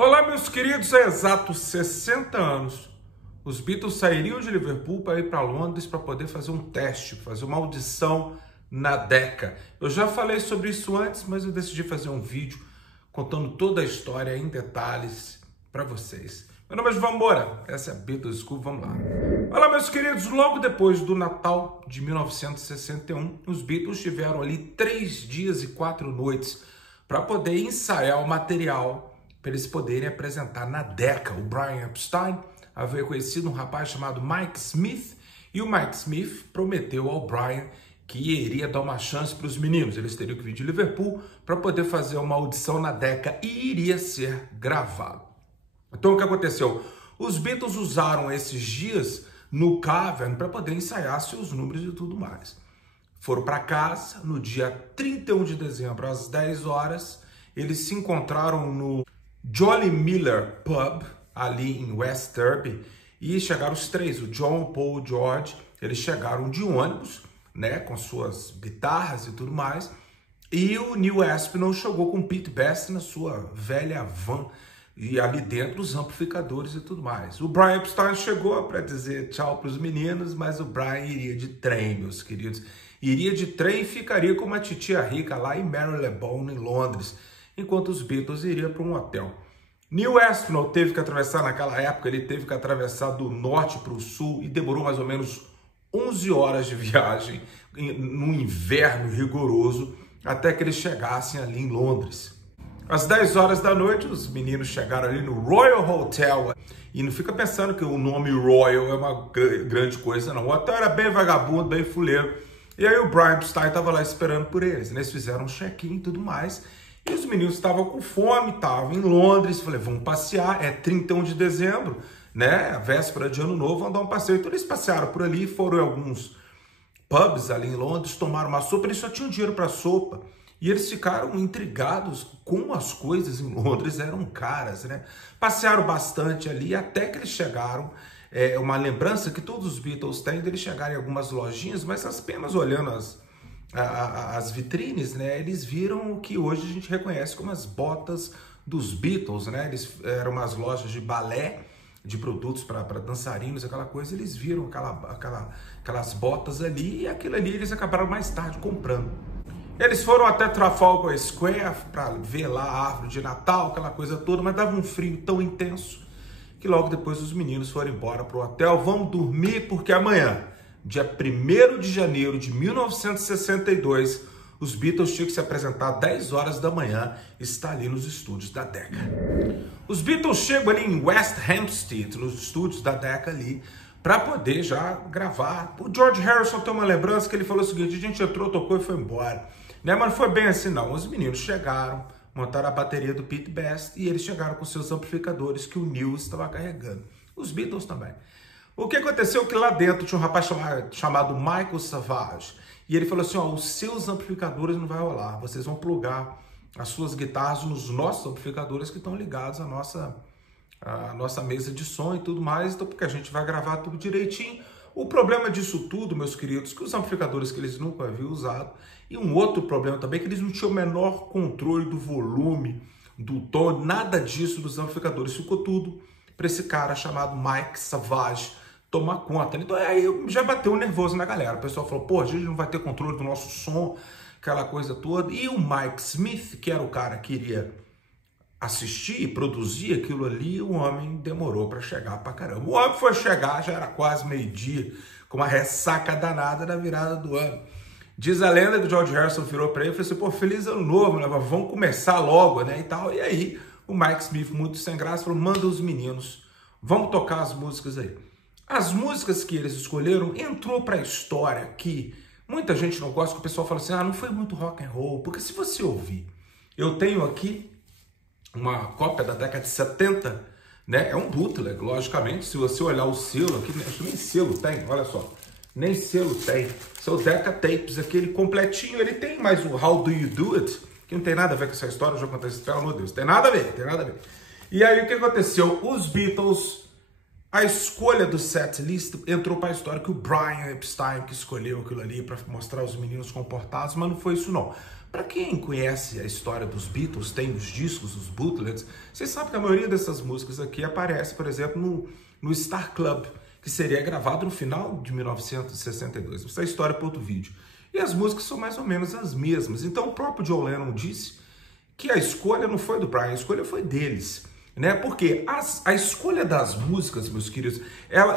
Olá, meus queridos, há exatos 60 anos, os Beatles sairiam de Liverpool para ir para Londres para poder fazer um teste, fazer uma audição na Decca. Eu já falei sobre isso antes, mas eu decidi fazer um vídeo contando toda a história em detalhes para vocês. Meu nome é João Moura, essa é a Beatles School, vamos lá. Olá, meus queridos, logo depois do Natal de 1961, os Beatles tiveram ali 3 dias e 4 noites para poder ensaiar o material para eles poderem apresentar na Decca. O Brian Epstein havia conhecido um rapaz chamado Mike Smith, e o Mike Smith prometeu ao Brian que iria dar uma chance para os meninos. Eles teriam que vir de Liverpool para poder fazer uma audição na Decca e iria ser gravado. Então o que aconteceu? Os Beatles usaram esses dias no Cavern para poder ensaiar seus números e tudo mais. Foram para casa no dia 31 de dezembro, às 10 horas. Eles se encontraram no Jolly Miller Pub, ali em West Derby, e chegaram os três, o John, o Paul, o George. Eles chegaram de ônibus, né, com suas guitarras e tudo mais, e o Neil Aspinall chegou com o Pete Best na sua velha van, e ali dentro os amplificadores e tudo mais. O Brian Epstein chegou para dizer tchau para os meninos, mas o Brian iria de trem, meus queridos. Iria de trem e ficaria com uma titia rica lá em Marylebone, em Londres, enquanto os Beatles iriam para um hotel. Neil Aspinall teve que atravessar, naquela época, ele teve que atravessar do norte para o sul e demorou mais ou menos 11 horas de viagem, num inverno rigoroso, até que eles chegassem ali em Londres. Às 10 horas da noite, os meninos chegaram ali no Royal Hotel. E não fica pensando que o nome Royal é uma grande coisa, não. O hotel era bem vagabundo, bem fuleiro. E aí o Brian Epstein estava lá esperando por eles. Eles fizeram um check-in e tudo mais. E os meninos estavam com fome, estavam em Londres. Falei, vamos passear, é 31 de dezembro, né? A véspera de Ano Novo, vamos dar um passeio. Então eles passearam por ali, foram em alguns pubs ali em Londres, tomaram uma sopa. Eles só tinham dinheiro para sopa. E eles ficaram intrigados com as coisas em Londres, eram caras, né? Passearam bastante ali, até que eles chegaram. É uma lembrança que todos os Beatles têm deles chegarem em algumas lojinhas, mas apenas olhando as vitrines, né? Eles viram o que hoje a gente reconhece como as botas dos Beatles, né? Eles eram umas lojas de balé, de produtos para dançarinos, aquela coisa. Eles viram aquelas botas ali, e aquilo ali eles acabaram mais tarde comprando. Eles foram até Trafalgar Square para ver lá a árvore de Natal, aquela coisa toda, mas dava um frio tão intenso que logo depois os meninos foram embora para o hotel. Vamos dormir porque amanhã, dia 1º de janeiro de 1962, os Beatles tinham que se apresentar às 10 horas da manhã, está ali nos estúdios da Decca. Os Beatles chegam ali em West Hampstead, nos estúdios da Decca ali, para poder já gravar. O George Harrison tem uma lembrança que ele falou o seguinte: a gente entrou, tocou e foi embora. Né? Mas não foi bem assim não. Os meninos chegaram, montaram a bateria do Pete Best e eles chegaram com seus amplificadores que o Neil estava carregando. Os Beatles também. O que aconteceu é que lá dentro tinha um rapaz chamado Michael Savage, e ele falou assim, ó, os seus amplificadores não vai rolar, vocês vão plugar as suas guitarras nos nossos amplificadores que estão ligados à nossa mesa de som e tudo mais, então porque a gente vai gravar tudo direitinho. O problema disso tudo, meus queridos, que os amplificadores que eles nunca haviam usado, e um outro problema também, que eles não tinham o menor controle do volume, do tom, nada disso dos amplificadores. Ficou tudo para esse cara chamado Mike Savage tomar conta. Então aí já bateu nervoso na galera. O pessoal falou, pô, a gente não vai ter controle do nosso som, aquela coisa toda. E o Mike Smith, que era o cara que iria assistir e produzir aquilo ali, o homem demorou para chegar pra caramba. O homem foi chegar, já era quase meio-dia, com uma ressaca danada da virada do ano. Diz a lenda que o George Harrison virou para ele e falou assim, pô, feliz ano novo, né? Vamos começar logo, né, e tal. E aí o Mike Smith, muito sem graça, falou, manda os meninos, vamos tocar as músicas aí. As músicas que eles escolheram entrou para a história que muita gente não gosta, que o pessoal fala assim, ah, não foi muito rock and roll, porque se você ouvir, eu tenho aqui uma cópia da década de 70, né? É um bootleg, logicamente. Se você olhar o selo aqui, acho que nem selo tem, olha só. Nem selo tem. Seu Decca Tapes, aquele completinho, ele tem mais o How Do You Do It, que não tem nada a ver com essa história, eu já contei isso, pelo amor de Deus. Tem nada a ver, tem nada a ver. E aí o que aconteceu? Os Beatles, a escolha do setlist entrou para a história que o Brian Epstein que escolheu aquilo ali para mostrar os meninos comportados, mas não foi isso não. Para quem conhece a história dos Beatles, tem os discos, os bootlegs, vocês sabem que a maioria dessas músicas aqui aparece, por exemplo, no Star Club, que seria gravado no final de 1962. Essa é a história para outro vídeo. E as músicas são mais ou menos as mesmas. Então o próprio John Lennon disse que a escolha não foi do Brian, a escolha foi deles. Né? Porque a escolha das músicas, meus queridos,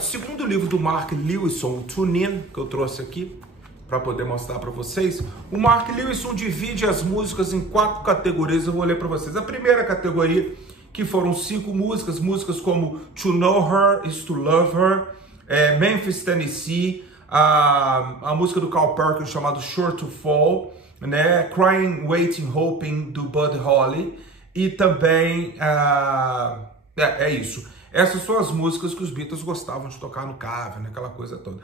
segundo o livro do Mark Lewisohn, o Tune In, que eu trouxe aqui para poder mostrar para vocês, o Mark Lewisohn divide as músicas em 4 categorias, eu vou ler para vocês. A primeira categoria, que foram 5 músicas, músicas como To Know Her is to Love Her, Memphis, Tennessee, a música do Carl Perkins chamada Sure to Fall, né? Crying, Waiting, Hoping, do Buddy Holly, e também, é isso. Essas são as músicas que os Beatles gostavam de tocar no Cavern, aquela coisa toda.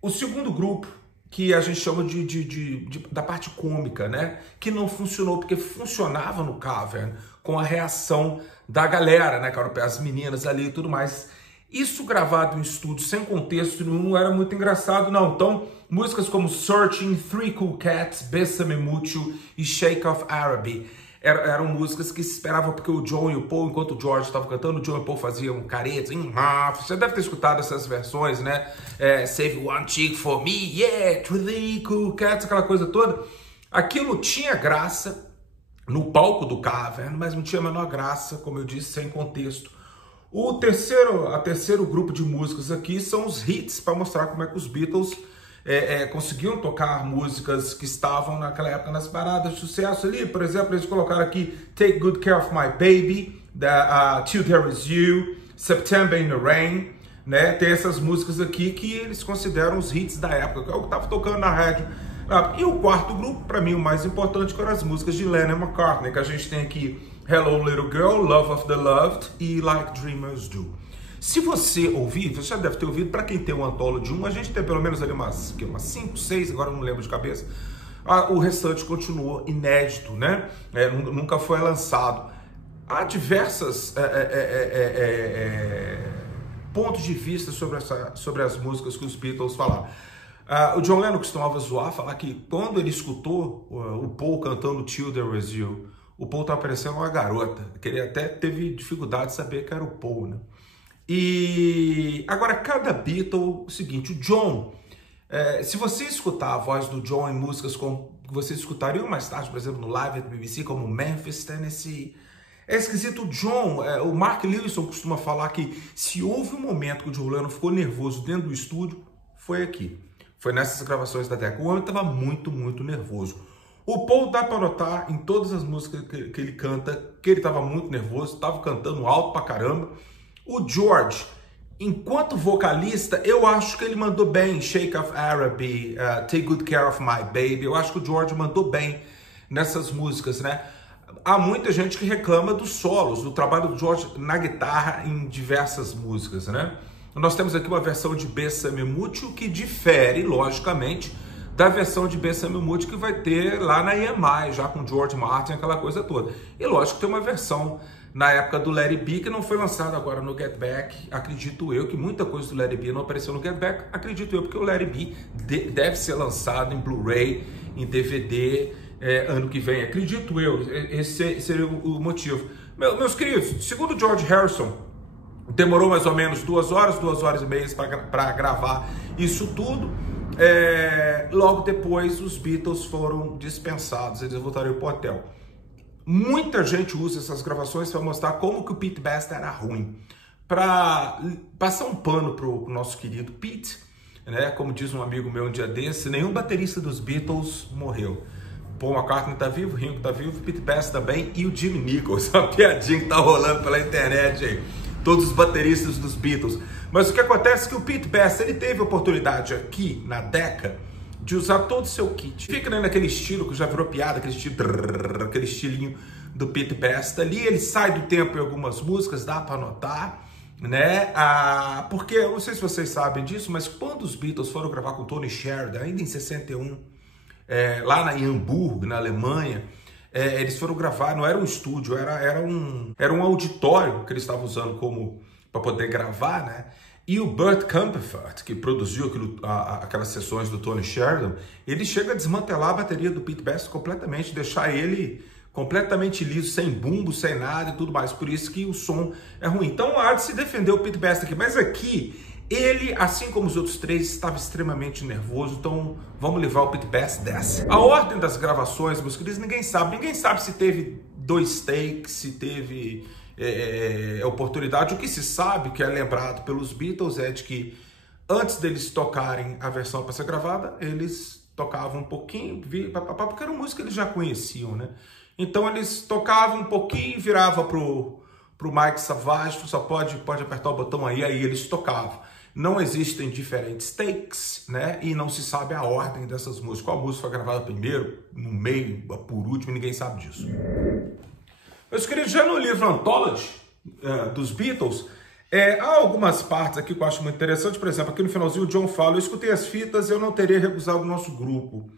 O segundo grupo, que a gente chama da parte cômica, né? Que não funcionou, porque funcionava no Cavern com a reação da galera, né? Que eram as meninas ali e tudo mais. Isso gravado em estúdio, sem contexto nenhum, não era muito engraçado, não. Então, músicas como Searching, Three Cool Cats, Bésame Mucho e Shake of Araby eram músicas que se esperavam, porque o John e o Paul, enquanto o George estava cantando, o John e o Paul faziam caretas. Você deve ter escutado essas versões, né? Save One Chick for Me, yeah, Three Cool Cats, aquela coisa toda. Aquilo tinha graça no palco do Cavern, mas não tinha a menor graça, como eu disse, sem contexto. O terceiro grupo de músicas aqui são os hits, para mostrar como é que os Beatles conseguiam tocar músicas que estavam naquela época nas paradas de sucesso ali. Por exemplo, eles colocaram aqui Take Good Care of My Baby, Till There Is You, September in the Rain, né? Tem essas músicas aqui que eles consideram os hits da época, que é o que estava tocando na rádio. E o quarto grupo, para mim o mais importante, que eram as músicas de Lennon e McCartney, que a gente tem aqui Hello Little Girl, Love of the Loved e Like Dreamers Do. Se você ouvir, você já deve ter ouvido, para quem tem um Anthology 1, a gente tem pelo menos ali umas 5, 6, agora eu não lembro de cabeça. O restante continuou inédito, né? Nunca foi lançado. Há diversas pontos de vista sobre as músicas que os Beatles falaram. O John Lennon costumava zoar, falar que quando ele escutou o Paul cantando Till There Was You, o Paul estava parecendo uma garota, que ele até teve dificuldade de saber que era o Paul, né? E agora, cada Beatle, o seguinte, o John, se você escutar a voz do John em músicas como você escutaria mais tarde, por exemplo, no Live at BBC, como Memphis, Tennessee, é esquisito. O John, o Mark Lewisohn costuma falar que se houve um momento que o John Lennon ficou nervoso dentro do estúdio, foi aqui. Foi nessas gravações da década. O homem estava muito, muito nervoso. O Paul dá para notar em todas as músicas que ele canta que ele estava muito nervoso, estava cantando alto pra caramba. O George, enquanto vocalista, eu acho que ele mandou bem. Shake of Araby, Take Good Care of My Baby. Eu acho que o George mandou bem nessas músicas, né? Há muita gente que reclama dos solos, do trabalho do George na guitarra em diversas músicas, né? Nós temos aqui uma versão de Bésame Mucho que difere, logicamente, da versão de Bésame Mucho que vai ter lá na EMI, já com George Martin, aquela coisa toda. E lógico que tem uma versão na época do Let It Be, que não foi lançada agora no Get Back. Acredito eu que muita coisa do Let It Be não apareceu no Get Back. Acredito eu, porque o Let It Be deve ser lançado em Blu-ray, em DVD, ano que vem. Acredito eu, esse seria o motivo. Meus queridos, segundo George Harrison, demorou mais ou menos 2 horas e meia para gravar isso tudo. Logo depois, os Beatles foram dispensados, eles voltaram para o hotel. Muita gente usa essas gravações para mostrar como que o Pete Best era ruim, para passar um pano pro nosso querido Pete, né? Como diz um amigo meu um dia desse, nenhum baterista dos Beatles morreu. Paul McCartney tá vivo, Ringo tá vivo, Pete Best também, e o Jimmy Nichols, uma piadinha que tá rolando pela internet aí, todos os bateristas dos Beatles. Mas o que acontece é que o Pete Best, ele teve a oportunidade aqui na Decca de usar todo o seu kit. Fica, né, naquele estilo que já virou piada, aquele estilinho do Pete Best ali. Ele sai do tempo em algumas músicas, dá para notar, né? Porque, eu não sei se vocês sabem disso, mas quando os Beatles foram gravar com Tony Sheridan, ainda em 61, lá em Hamburgo, na Alemanha, eles foram gravar, não era um estúdio, era um auditório que eles estavam usando para poder gravar, né? E o Burt Kaempfert, que produziu aquelas sessões do Tony Sheridan, ele chega a desmantelar a bateria do Pete Best completamente, deixar ele completamente liso, sem bumbo, sem nada e tudo mais. Por isso que o som é ruim. Então há de se defender o Pete Best aqui. Mas aqui, ele, assim como os outros três, estava extremamente nervoso. Então vamos levar o Pete Best dessa. A ordem das gravações, meus queridos, ninguém sabe. Ninguém sabe se teve 2 takes, se teve oportunidade. O que se sabe, que é lembrado pelos Beatles, é de que antes deles tocarem a versão para ser gravada, eles tocavam um pouquinho, porque era música que eles já conheciam, né? Então eles tocavam um pouquinho, virava pro Mike Savage, só pode apertar o botão aí eles tocavam. Não existem diferentes takes, né? E não se sabe a ordem dessas músicas. Qual música foi gravada primeiro, no meio, por último, ninguém sabe disso. Meus queridos, já no livro Anthology dos Beatles, há algumas partes aqui que eu acho muito interessante. Por exemplo, aqui no finalzinho o John fala: eu escutei as fitas e eu não teria recusado o nosso grupo.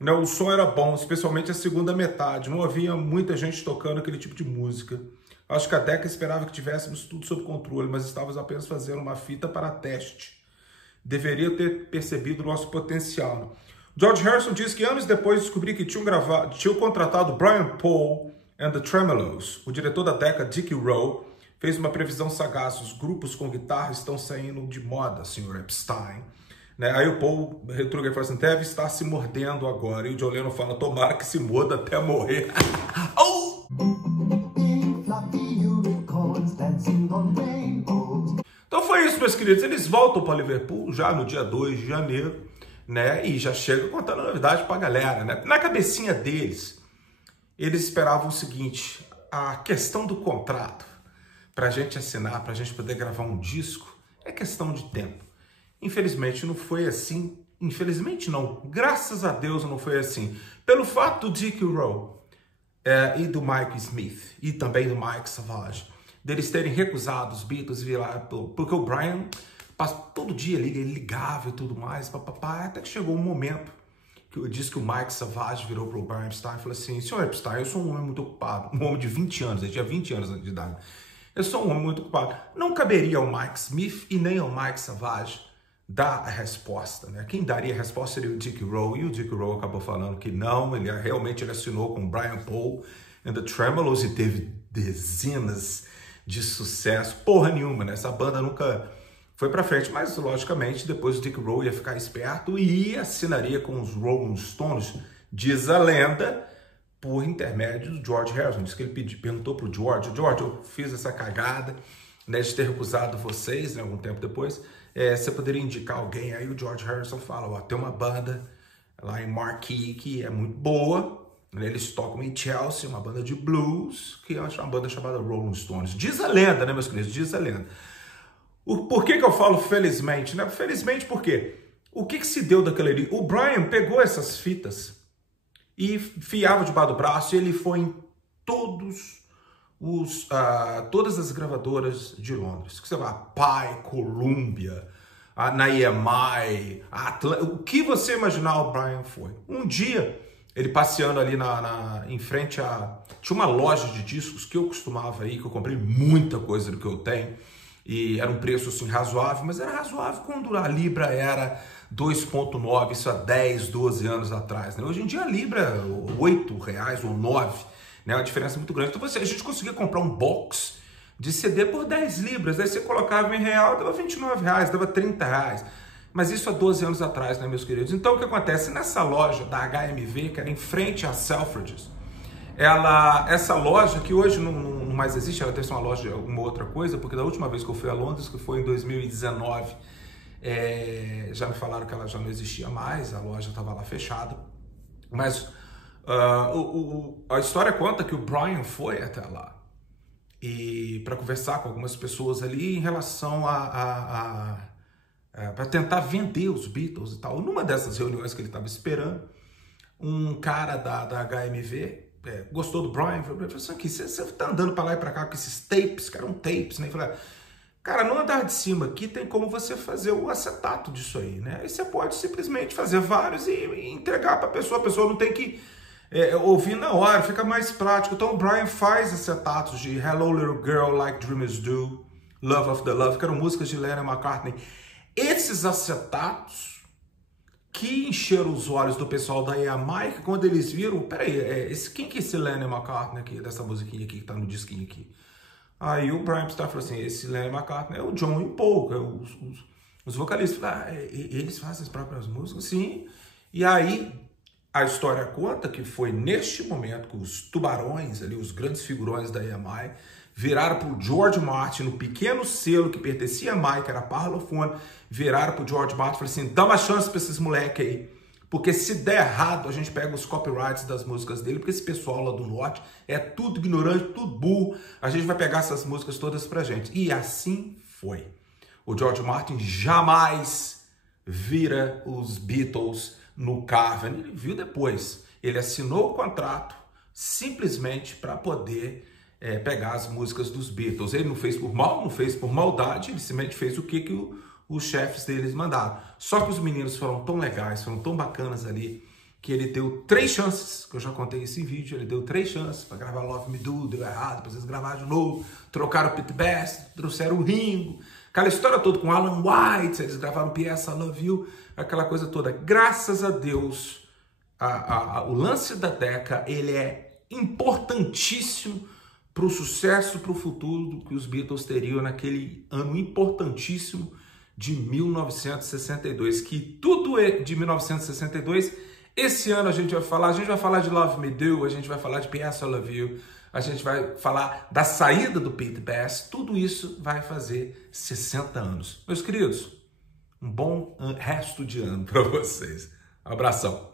O som era bom, especialmente a segunda metade. Não havia muita gente tocando aquele tipo de música. Acho que a Decca esperava que tivéssemos tudo sob controle, mas estávamos apenas fazendo uma fita para teste. Deveria ter percebido o nosso potencial. George Harrison disse que anos depois descobri que tinham contratado Brian Paul and the Tremolos. O diretor da Decca, Dickie Rowe, fez uma previsão sagaz: os grupos com guitarra estão saindo de moda, Sr. Epstein. Aí o Paul retruca e fala assim: deve estar se mordendo agora. E o John Lennon fala: tomara que se morda até morrer. Oh! Então foi isso, meus queridos. Eles voltam para Liverpool já no dia 2 de janeiro, né? E já chegam contando a novidade para a galera, né? Na cabecinha deles, eles esperavam o seguinte: a questão do contrato, para a gente assinar, para a gente poder gravar um disco, é questão de tempo. Infelizmente não foi assim. Infelizmente não. Graças a Deus não foi assim. Pelo fato do Dickie Rowe e do Mike Smith e também do Mike Savage, deles terem recusado os Beatles e virar, porque o Brian todo dia ele ligava e tudo mais, até que chegou um momento que eu disse que o Mike Savage virou para o Brian Epstein e falou assim: senhor Epstein, eu sou um homem muito ocupado, um homem de 20 anos, ele tinha 20 anos de idade, eu sou um homem muito ocupado. Não caberia ao Mike Smith e nem ao Mike Savage dar a resposta, né? Quem daria a resposta seria o Dickie Rowe, e o Dickie Rowe acabou falando que não, ele assinou com o Brian Paul and the Tremolos e teve dezenas de sucesso. Porra nenhuma, né? Essa banda nunca foi pra frente, mas logicamente depois o Dickie Rowe ia ficar esperto e assinaria com os Rolling Stones, diz a lenda, por intermédio do George Harrison. Diz que ele perguntou pro George: eu fiz essa cagada, né, de ter recusado vocês, né, algum tempo depois, você poderia indicar alguém? Aí o George Harrison fala: tem uma banda lá em Marquee que é muito boa, né, eles tocam em Chelsea, uma banda de blues, que é uma banda chamada Rolling Stones. Diz a lenda, né, meus queridos? Diz a lenda. Por que eu falo felizmente? Né? Felizmente porque o que se deu daquele ali? O Brian pegou essas fitas e fiava debaixo do braço, e ele foi em todas as gravadoras de Londres. Que você vai, Pi, Columbia, na EMI, o que você imaginar, o Brian foi. Um dia, ele passeando ali em frente tinha uma loja de discos que eu costumava ir, que eu comprei muita coisa do que eu tenho, e era um preço assim razoável, mas era razoável quando a Libra era 2,9, isso há 10, 12 anos atrás, né? Hoje em dia a Libra é R$8 ou 9, né? Uma diferença muito grande. Então a gente conseguia comprar um box de CD por 10 libras, aí você colocava em real, dava R$29, dava R$30. Mas isso há 12 anos atrás, né, meus queridos? Então o que acontece? Nessa loja da HMV, que era em frente a Selfridges, essa loja que hoje não mais existe, ela deve ser uma loja de alguma outra coisa, porque da última vez que eu fui a Londres, que foi em 2019, já me falaram que ela já não existia mais, a loja estava lá fechada. Mas a história conta que o Brian foi até lá e para conversar com algumas pessoas ali em relação para tentar vender os Beatles e tal. Numa dessas reuniões que ele estava esperando, um cara da HMV gostou do Brian, falou assim: você tá andando para lá e para cá com esses tapes, que eram tapes, né? Eu falei: cara, no andar de cima aqui tem como você fazer o acetato disso aí, né? Aí você pode simplesmente fazer vários e entregar para a pessoa não tem que ouvir na hora, fica mais prático. Então o Brian faz acetatos de Hello Little Girl, Like Dreamers Do, Love of the Love, que eram músicas de Lennon e McCartney. Esses acetatos que encheram os olhos do pessoal da EMI, que quando eles viram, peraí, quem que é esse Lennon e McCartney aqui, dessa musiquinha aqui, que tá no disquinho aqui? Aí o Brian Epstein falou assim, esse Lennon e McCartney é o John e o Paul, os vocalistas. Eles fazem as próprias músicas? Sim. E aí a história conta que foi neste momento que os tubarões, ali, os grandes figurões da EMI, viraram para o George Martin, no pequeno selo que pertencia a EMI, que era a Parlophone, viraram para o George Martin e falaram assim, dá uma chance para esses moleques aí, porque se der errado, a gente pega os copyrights das músicas dele, porque esse pessoal lá do norte é tudo ignorante, tudo burro, a gente vai pegar essas músicas todas pra gente. E assim foi. O George Martin jamais vira os Beatles no Cavern, ele viu depois. Ele assinou o contrato simplesmente para poder pegar as músicas dos Beatles. Ele não fez por mal, não fez por maldade, ele simplesmente fez o que os chefes deles mandaram. Só que os meninos foram tão legais, foram tão bacanas ali, que ele deu 3 chances, que eu já contei esse vídeo, ele deu 3 chances para gravar Love Me Do, deu errado, depois eles gravaram de novo, trocaram o Pete Best, trouxeram o Ringo, aquela história toda com Alan White, eles gravaram P.S. I Love You, aquela coisa toda. Graças a Deus, o lance da Decca, ele é importantíssimo para o sucesso, para o futuro que os Beatles teriam naquele ano importantíssimo de 1962, que tudo é de 1962. Esse ano a gente vai falar de Love Me Do, a gente vai falar de P.S. I Love You, a gente vai falar da saída do Pete Best, tudo isso vai fazer 60 anos. Meus queridos, um bom resto de ano para vocês. Abração.